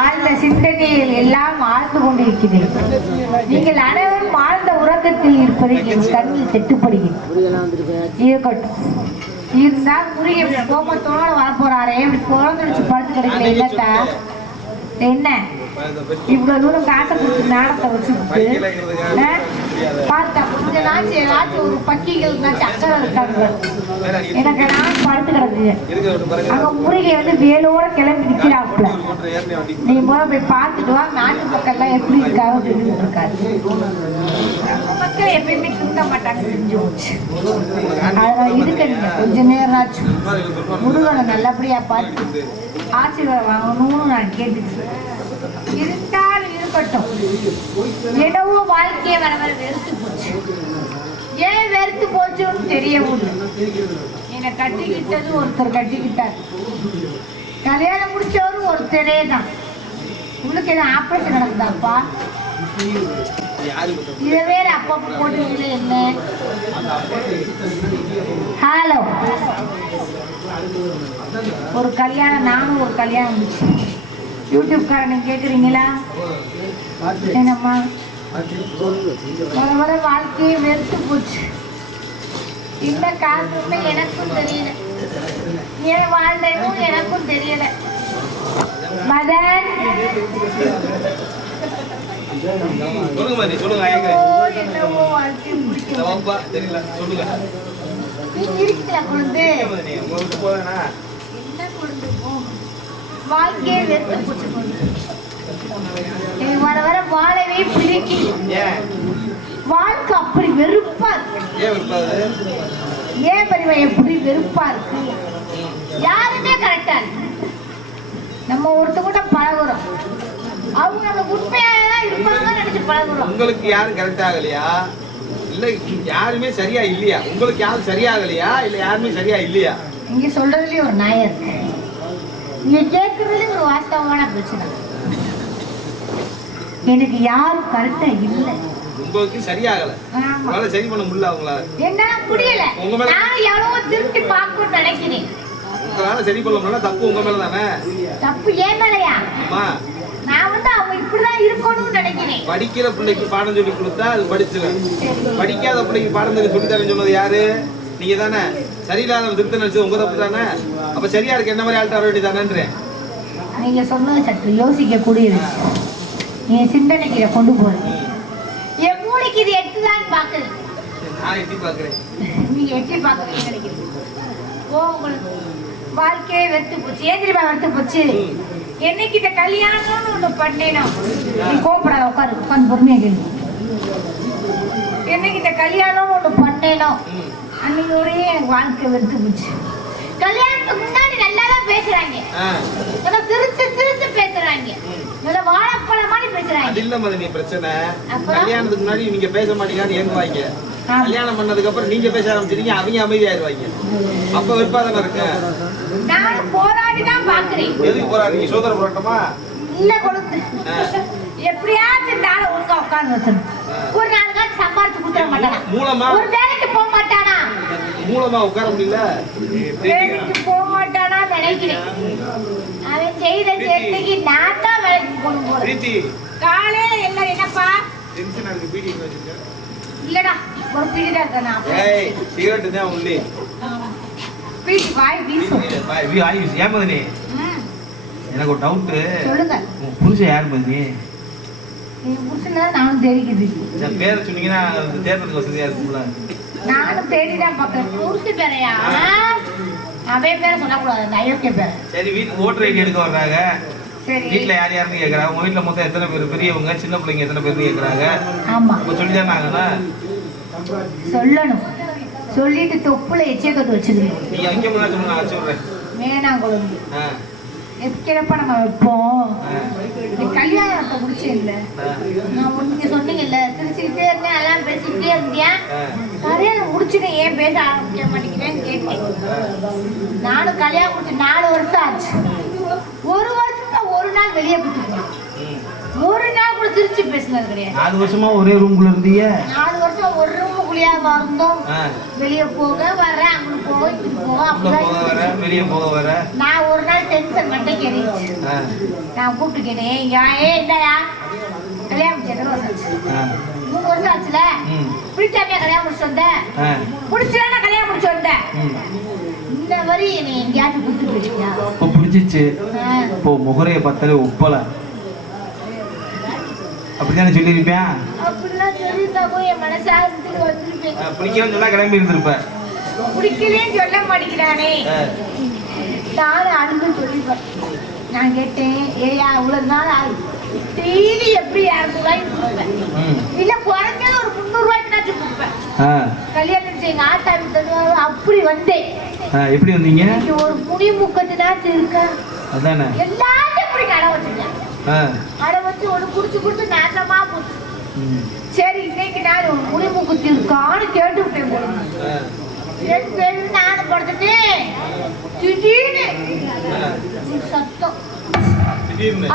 ஆழ்ந்த சிந்தனையில் எல்லாம் ஆழ்ந்து கொண்டிருக்கிறேன். நீங்கள் அனைவரும் ஆழ்ந்த உறக்கத்தில் இருப்பதை என் கண்ணில் தெட்டுப்படுகிறேன். இருக்கட்டும், இருந்தால் முருகை கோமத்தோடு வரப்போறாரே, இப்படி குழந்தை படுத்து கிடைக்கல. இல்லத்தா என்ன இவ்வளவு தூரம் காசை கொடுத்து நாடத்தை வச்சுக்கிட்டு பார்த்தா கொஞ்ச நாச்சு ஏதாச்சும் ஒரு பக்கிகள் அக்கறை இருக்காங்க. எனக்கு நான் படுத்து கிடக்குங்க. அங்க முருகை வந்து வேலோட கிளம்பி நிக்கிறாப்புல. நீ முதல்ல போய் பார்த்துட்டு வா, நாட்டு மக்கள்லாம் எப்படி இருக்காரு அப்படின்னு இருக்காரு. மக்கள் எப்பயுமே தூங்க மாட்டாங்க, செஞ்சு போச்சு. அதனால இதுக்கு கொஞ்ச நேரம் ஆச்சு முருகனை நல்லபடியா பார்த்து ஆசீர்வாதம் வாங்கணும்னு நான் கேட்டுச்சு. இருந்தாலும் இருக்கட்டும், என்னவோ வாழ்க்கையை வர வர வெறுத்து போச்சு. ஏன் வெறுத்து போச்சுன்னு தெரியவும் என்னை கட்டிக்கிட்டது ஒருத்தர் கட்டிக்கிட்டார். கல்யாணம் முடிச்சவரும் ஒருத்தரே தான். உங்களுக்கு எதுவும் ஆப்ரேஷன் நடக்குதாப்பா? இதை வேற அப்பப்போ போட்டு என்ன? ஹலோ, ஒரு கல்யாணம், நானும் ஒரு கல்யாணம் முடிச்சு. யூடியூப்காரன் கேட்குறீங்களா? என்னம்மா வர வர வாழ்க்கையை வெறுத்து போச்சு. இந்த காரணமே எனக்கும் தெரியல, ஏன் வாழ்ந்ததும் எனக்கும் தெரியல. மதன் என்னவோ வாழ்க்கை இருக்கல குழந்தை, என்ன குழந்தை வாழ்க்கையை வெறுத்து போச்சு. வர வர வாழவே பிடிக்கி, வாழ்க்கை அப்படி வெறுப்பா இருக்கு. ஏன் பரிவா எப்படி வெறுப்பா இருக்கு? யாருமே கரெக்டா இருக்கு. நம்ம ஒருத்த கூட பழகுறோம், அவங்க நம்ம உண்மையாதான் இருப்பாங்க நினைச்சு பழகுறோம். உங்களுக்கு யாரும் கரெக்ட் ஆகலையா? இல்ல யாருமே சரியா இல்லையா? உங்களுக்கு யாரும் சரியாகலையா? இல்ல யாருமே சரியா இல்லையா? நீங்க சொல்றதுலயும் ஒரு நியாயம் இருக்கு, நீங்க கேட்கறதுலயும் ஒரு வாஸ்தவமான பிரச்சனை. எனக்கு யாரும் கரெக்டா இல்ல. உங்களுக்கு சரியாகல, உங்களால சரி பண்ண முடியல. அவங்களால என்னால முடியல. நானும் எவ்வளவோ திருப்பி பார்க்கணும்னு நினைக்கிறேன். உங்களால சரி பண்ண முடியல, தப்பு உங்க மேல தானே? தப்பு ஏன் மேலையா? நான் வந்து அவங்க இப்படிதான் இருக்கணும்னு நினைக்கிறேன். படிக்கிற பிள்ளைக்கு பாடம் சொல்லி கொடுத்தா அது படிச்சிடும். படிக்காத பிள்ளைக்கு பாடம் சொல்லி தரேன்னு சொன்னது யாரு? நீங்க தானே. சரியில்லாத திருத்த நினைச்சது உங்க தப்பு தானே. அப்ப சரியா இருக்கு, என்ன மாதிரி ஆள்கிட்ட வர வேண்டியதானேன்றேன். நீங்க சொன்னது சற்று யோசிக்க கூடியது. நீங்க சிந்தனைக்கு கொண்டு போறீங்க. என் மூளைக்கு இது எட்டுதான் பாக்குது. நான் எட்டி பாக்குறேன், நீங்க எட்டி பாக்குறீங்க நினைக்கிறீங்க. ஓ, உங்களுக்கு வாழ்க்கையே வெறுத்து போச்சு. ஏன் தெரியுமா வெறுத்து போச்சு? என்னைக்கு இந்த கல்யாணம்னு ஒண்ணு பண்ணேனோ, நீ கோபப்படாத, உட்காரு, உட்காந்து பொறுமையா கேளு. என்னைக்கு இந்த கல்யாணம்னு ஒண்ணு பண்ணேனோ அன்னையோடய எனக்கு வாழ்க்கை வெறுத்து போச்சு. கல்யாணத்துக்கு முன்னாடி நல்லாதான் பேசுறாங்க, சிரிச்சு சிரிச்சு பேசுறாங்க, நல்ல வாழைப்பழ மாதிரி பேசுறாங்க. அது இல்ல மதனி பிரச்சனை. கல்யாணத்துக்கு முன்னாடி நீங்க பேச மாட்டீங்கன்னு ஏங்குவாங்க. கல்யாணம் பண்ணதுக்கு அப்புறம் நீங்க பேச ஆரம்பிச்சிருக்கீங்க, அவங்க அமைதியாயிருவாங்க. அப்ப வெறுப்பா தானே இருக்கு. நான் போராடிதான் பாக்குறேன். எதுக்கு போராடுறீங்க? சோதனை போராட்டமா? இல்ல கொடுத்து எப்படியாச்சும் இந்த ஆளை ஒழுங்கா உட்கார்ந்து வச்சிடும். ஒரு 4 காசு சம்பாரிச்சு கொடுத்துட மாட்டானா? மூலமா ஒரு வேலைக்கு போக மாட்டானா? மூலமா உட்கார முடியல, வேலைக்கு போக மாட்டானா நினைக்கிறேன். அவன் செய்த சேர்த்துக்கு நான் தான் வேலைக்கு போகணும் போல. காலையில எல்லாம் என்னப்பா இல்லடா, ஒரு பீடி தான் இருக்கா? சிகரெட்டு தான் உள்ளே பீடி வாய் வீசும். ஏன் மதனி, எனக்கு ஒரு டவுட். சொல்லுங்க. புருஷன் யார் மதனி? நீங்க புருஷன் தான். நானும் தெரியுது. பேரை சொன்னீங்கன்னா தேர்தலுக்கு வசதியா இருக்கும்ல. நானும் தேடிதான் பாக்குறேன். புருஷன் பேரையா? அவன் பேரை சொல்லக்கூடாது, அந்த அயோக்கிய பேரை. சரி, வீட்டுக்கு ஓட்டர் ஐடி எடுக்க வர்றாங்க. வீட்டுல யார் யாருன்னு கேக்குறாங்க. உங்க வீட்டுல மொத்தம் எத்தனை பேர்? பெரியவங்க சின்ன பிள்ளைங்க எத்தனை பேர் கேக்குறாங்க? ஆமா, சொல்லிதானாங்கண்ணா சொல்லணும். சொல்லிட்டு தொப்புல எச்சே கட்டு வச்சிருக்கேன். நீங்க வைக்க முடியாது சொல்லுங்க, நான் வச்சுடுறேன். வேணாம் குழந்தை, எதுக்கிறப்ப நம்ம வைப்போம். கல்யாணத்தை முடிச்சே இல்ல, நான் நீங்க சொன்னீங்கல்ல, சிரிச்சுக்கிட்டே இருந்தேன், எல்லாம் பேசிக்கிட்டே இருந்தேன். கல்யாணம் முடிச்சுட்டு ஏன் பேச ஆரம்பிக்க மாட்டேங்கிறேன்னு கேட்டேன். நானும் கல்யாணம் முடிச்சு 4 வருஷம் ஆச்சு. 1 வருஷத்துல ஒரு நாள் வெளியே போட்டு ஒரு நாள் கூட சிரிச்சு பேசினது கிடையாது. 4 வருஷமா ஒரே ரூம்குள்ள இருந்தீங்க? 4 வருஷம் ஒரு ரூம் உள்ளுக்குள்ளேயா வந்தோம் வெளியே போக வர்றேன் அங்க போக இங்கிட்டு போக அப்படிதான் வெளியே போக வர. நான் ஒரு நாள் டென்ஷன் மட்டும் கேட்டுச்சு. நான் கூப்பிட்டு கேட்டேன் இந்தாயா கல்யாணம் எத்தனை வருஷம் ஆச்சு? 3 வருஷம் ஆச்சுல. பிடிச்சாமியா கல்யாணம் முடிச்சு வந்தேன்? பிடிச்சா நான் கல்யாணம் முடிச்சு வந்தேன். இந்த வரி என்னை எங்கேயாச்சும் கூப்பிட்டு போயிட்டீங்க? இப்போ பிடிச்சிச்சு. இப்போ முகரையை பார்த்தாலே ஒப்பல அப்படித்தானே சொல்லியிருப்பேன். அப்படிலாம் சொல்லியிருந்தாக்கும் என் மனசாரத்துக்கு வந்துருப்பேன். பிடிக்கலன்னு சொன்னா கிளம்பி இருந்திருப்பேன். பிடிக்கலன்னு சொல்ல மாட்டேங்கிறானே. நானும் அன்பு சொல்லிப்பேன். நான் கேட்டேன் ஏயா இவ்வளவு நாள் டெய்லி எப்படி 200 ரூபாய்க்கு கொடுப்பேன், இல்ல குறைஞ்சது ஒரு 300 ரூபாய்க்குனாச்சும் கொடுப்பேன். கல்யாணம் எங்க ஆத்தா வீட்டு அப்படி வந்தேன். எப்படி வந்தீங்க? ஒரு முடி முக்கத்துனாச்சும் இருக்கா? அதானே எல்லாத்தையும் இப்படி கடை வச்சுட்டேன். கடை வச்சு ஒண்ணு குடிச்சு குடிச்சு நாசமா போச்சு. சரி இன்னைக்கு நான் ஒரு முடி முக்கத்து இருக்கான்னு கேட்டு விட்டேன் போல. நானும் படுத்துட்டேன். திடீர்னு சத்தம்.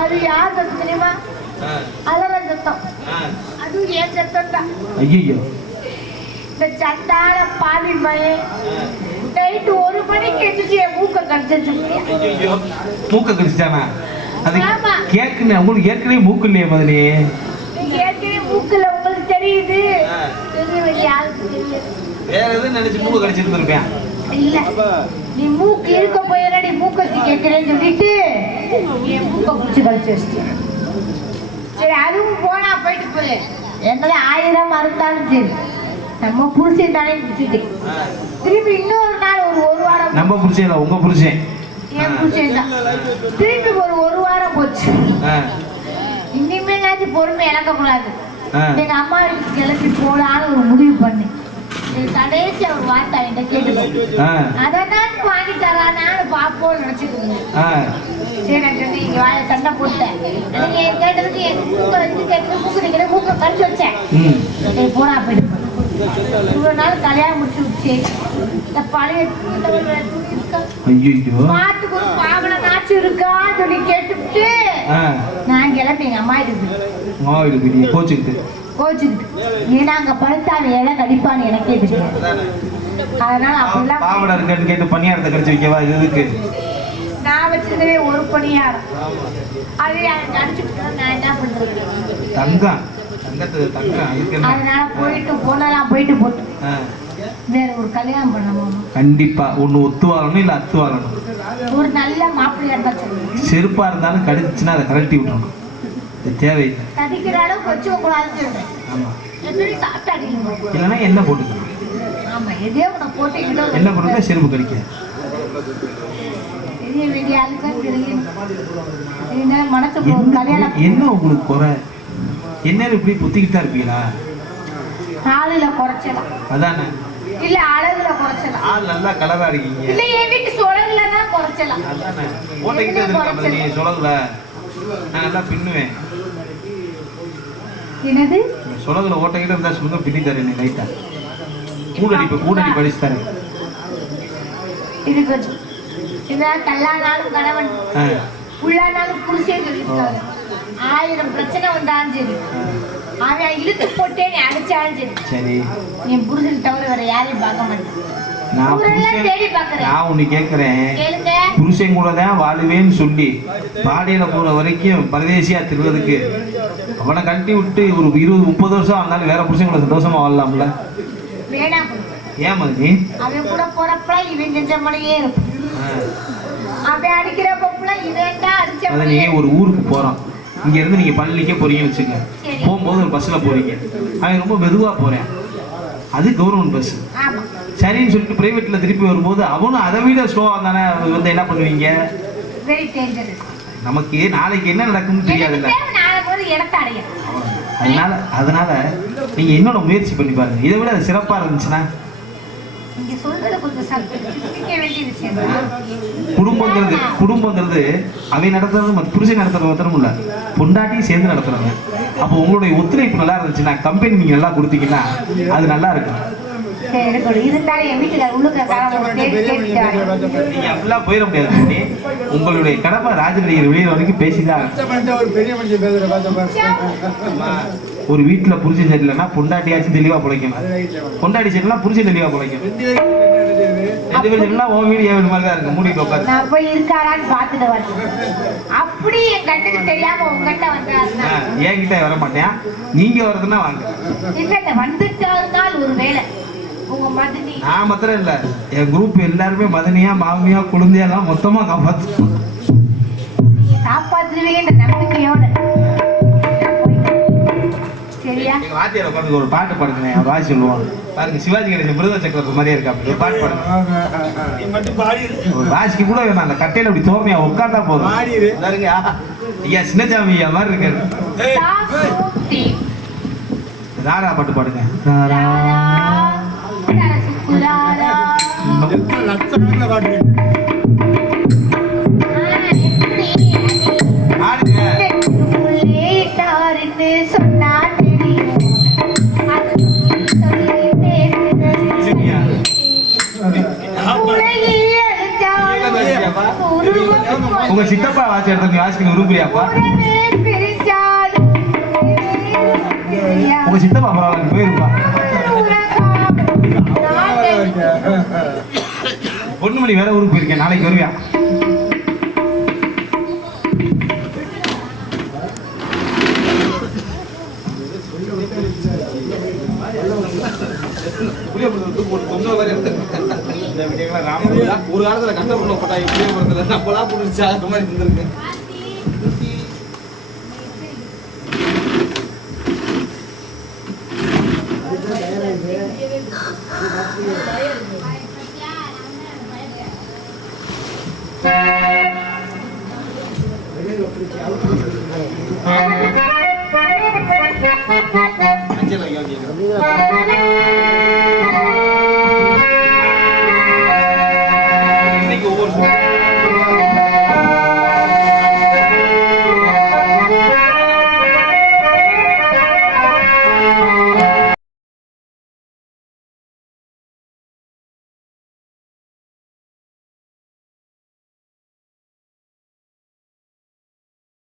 அது யார் சத்தம் தெரியுமா? அலற சத்தம். அது ஏன் சத்தம் தான். ஐயோ இந்த சட்டான பாவி பையன் நைட்டு 1 மணிக்கு எந்திரிச்சு என் மூக்க கடிச்சு. மூக்க கடிச்சானா? அது கேக்குன்னு உங்களுக்கு ஏற்கனவே மூக்கு இல்லையே முதலே. ஏற்கனவே மூக்குல உங்களுக்கு தெரியுது. தெரிய வேண்டிய யாருக்கு தெரியாது. வேற எதுவும் நினைச்சு மூக்க கடிச்சிருந்திருப்பேன். இல்ல நீ மூக்கு இருக்க போயடி மூக்கத்தி கேட்கிறேன்னு சொல்லிட்டு என் மூக்க குடிச்சு கழிச்சு வச்சிட்டேன். சரி அதுவும் போனா போயிட்டு போய் எங்களை 1000 மறுத்தாலும் சரி நம்ம புருஷன் தானே குடிச்சிட்டேன். திருப்பி இன்னொரு நாள் ஒரு வாரம். நம்ம புருஷன் இல்ல உங்க புருஷன். என் புருஷன் தான். திருப்பி ஒரு வாரம் போச்சு. இனிமேலாச்சும் பொறுமை இழக்கக்கூடாது. எங்க அம்மா வீட்டுக்கு கிளம்பி போலான்னு ஒரு முடிவு பண்ணி கடைசி அவர் வார்த்தை என்கிட்ட கேட்டு அதனால வாங்கி தரானு பாப்போன்னு நினைச்சுக்கோங்க. சரி நான் சொல்லி இங்க வாய சண்டை போட்டேன். நீங்க கேட்டதுக்கு என் மூக்க வந்து கேட்டது மூக்கு நிக்கிற மூக்க கடிச்சு வச்சேன். போனா போயிட்டு இவ்வளவு நாள் கல்யாணம் முடிச்சு வச்சு இந்த பழைய மாட்டுக்கு ஒரு பாவனை நாச்சு இருக்கா சொல்லி கேட்டுவிட்டு நான் கிளம்பி எங்க அம்மா இருக்கு கோச்சுக்கிட்டு ஏன்னா அங்க படுத்தான இலை கடிப்பான்னு எனக்கே தெரியும். அதனால அப்படிலாம் பாவனை இருக்குன்னு கேட்டு பணியாரத்தை கடிச்சு வைக்கவா? இதுக்கு நான் வச்சிருந்தவே ஒரு பணியாரம் அது எனக்கு அடிச்சுட்டு நான் என்ன பண்றது? தங்கம் அதனால போயிட்டு போனலாம் போயிட்டு போட்டு வேற ஒரு கல்யாணம் பண்ணணும். கண்டிப்பா ஒண்ணு ஒத்து வாழணும் இல்ல அத்து வாழணும். ஒரு நல்ல மாப்பிள்ளையா இருந்தா சொல்லுங்க. செருப்பா இருந்தாலும் கடிச்சுன்னா அதை கழட்டி விட்டுறணும். தேவையில்லை கடிக்கிற அளவுக்கு வச்சுக்க கூடாதுன்னு சொல்றேன். ஆமா எப்படி சாப்பிட்டாடிங்க இல்லைன்னா என்ன போட்டுக்கணும். ஆமா எதே உன போட்டுக்கிட்டோ என்ன போட்டுக்கிட்டா செருப்பு கடிக்க தெரிய வேண்டிய ஆளுக்கு தெரியும். என்ன மனசு கல்யாணம் என்ன உங்களுக்கு குறை? என்ன இப்படி புத்திக்கிட்டா இருப்பீங்களா? ஆளுல குறைச்சலாம். அதானே இல்ல அழகுல குறைச்சலாம். ஆள் நல்லா கலரா இருக்கீங்க. இல்ல என் வீட்டு சுழல்ல தான் குறைச்சலாம். அதானே ஓட்டைக்கிட்டே இருக்க நீ சுழல்ல நான் நல்லா பின்னுவேன். என்னது சுழல்ல ஓட்டைக்கிட்டே இருந்தா சொல்லுங்க பின்னி தரேன். நீ லைட்டா கூடடி படிச்சு தரேன். இது இதான் கல்லானாலும் கணவன் உள்ளானாலும் புருஷன் சொல்லியிருக்காங்க. 1000 பிரச்சனை வந்தாலும் சரி அவன் இழுத்து போட்டே நீ அடிச்சாலும் சரி என் புருஷன் தவிர வேற யாரையும் பார்க்க மாட்டேன். நான் உன்னை கேட்கிறேன், புருஷன் கூட தான் வாழுவேன்னு சொல்லி பாடியில போற வரைக்கும் பரதேசியா திருவதுக்கு அவனை கட்டி விட்டு ஒரு 20-30 வருஷம் ஆனாலும் வேற புருஷன் கூட சந்தோஷமா வாழலாம்ல? ஏன் மாதிரி அவன் கூட போறப்ப இவன் செஞ்ச மாதிரியே இருக்கும். அவன் அடிக்கிறப்ப இவன்டா அடிச்ச. நீ ஒரு ஊருக்கு போறான், இங்க இருந்து நீங்க பள்ளிக்கே போறீங்கன்னு வச்சுக்க. போகும்போது ஒரு பஸ்ல போறீங்க, அவன் ரொம்ப மெதுவா போறேன், அது கவர்மெண்ட் பஸ். சரின்னு சொல்லிட்டு பிரைவேட்ல திருப்பி வரும்போது அவனும் அதை விட ஸ்லோவா தானே வந்து என்ன பண்ணுவீங்க? நமக்கு நாளைக்கு என்ன நடக்கும்னு தெரியாதுல்ல. அதனால நீங்க என்னோட முயற்சி பண்ணி பாருங்க. இதை விட அது சிறப்பா இருந்துச்சுன்னா குடும்பங்கிறது அவை நடத்துறது புருஷன் நடத்துறது மாத்திரம் இல்ல, பொண்டாட்டியும் சேர்ந்து நடத்துறாங்க. அப்போ உங்களுடைய ஒத்துழைப்பு நல்லா இருந்துச்சுன்னா, கம்பெனி நீங்க நல்லா கொடுத்தீங்கன்னா அது நல்லா இருக்கும். போயிட முடியாது. உங்களுடைய கடமை ராஜநடிகர் வெளியில வரைக்கும் பேசிதான் ஒரு வீட்டுல புருஷன் சரியில்லைன்னா பொண்டாட்டியாச்சும் தெளிவா பிழைக்கணும். பொண்டாட்டி சரியில்லைனா புருஷன் தெளிவா பிழைக்கணும். 2 பேரும் சரியில்லைனா உன் வீடு என் வீடு மாதிரி தான் இருக்கு. மூடிட்டு உட்காரு. நான் போய் இருக்காரான்னு பார்த்துட்டு வரேன். அப்படி என் கண்ணுக்கு தெரியாம உங்ககிட்ட வந்தாருன்னா என்கிட்ட வர மாட்டேன். நீங்க வரதுன்னா வாங்க. இல்ல வந்துட்டாருனால் ஒரு வேலை உங்க மதனி. நான் மாத்திரம் இல்ல, என் குரூப் எல்லாருமே மதனியா மாமியா குழந்தையெல்லாம் மொத்தமா காப்பாத்து. நீங்க காப்பாத்துவீங்கன்ற நம்பிக்கையோட சரியா? எங்க வாத்தியார் உட்காந்து ஒரு பாட்டு பாடுங்க, வாசி சொல்லுவாங்க பாருங்க. சிவாஜி கணேசன் மிருத சக்கரத்து மாதிரியே இருக்கா. ஒரு பாட்டு பாடுங்க. ஒரு வாசிக்கு கூட வேணாம், அந்த கட்டையில அப்படி தோமையா உட்காந்தா போதும். ஐயா சின்னசாமி ஐயா மாதிரி இருக்காரு. ராரா பாட்டு பாடுங்க. உங்க சித்தப்பா வாட்சி எடுத்து வாசிக்க விரும்புறியாப்பா? உங்க சித்தப்பா பரவாயில்ல போயிருப்பா. பொண்ணுமணி வேற ஊருக்கு போயிருக்கேன், நாளைக்கு வருவியா? ஒரு காலத்துல கண்ட பொண்ணு போட்டா இப்படியே நம்மளா புடிச்சா அந்த மாதிரி இருந்திருக்கு. அஞ்சல் ஐயா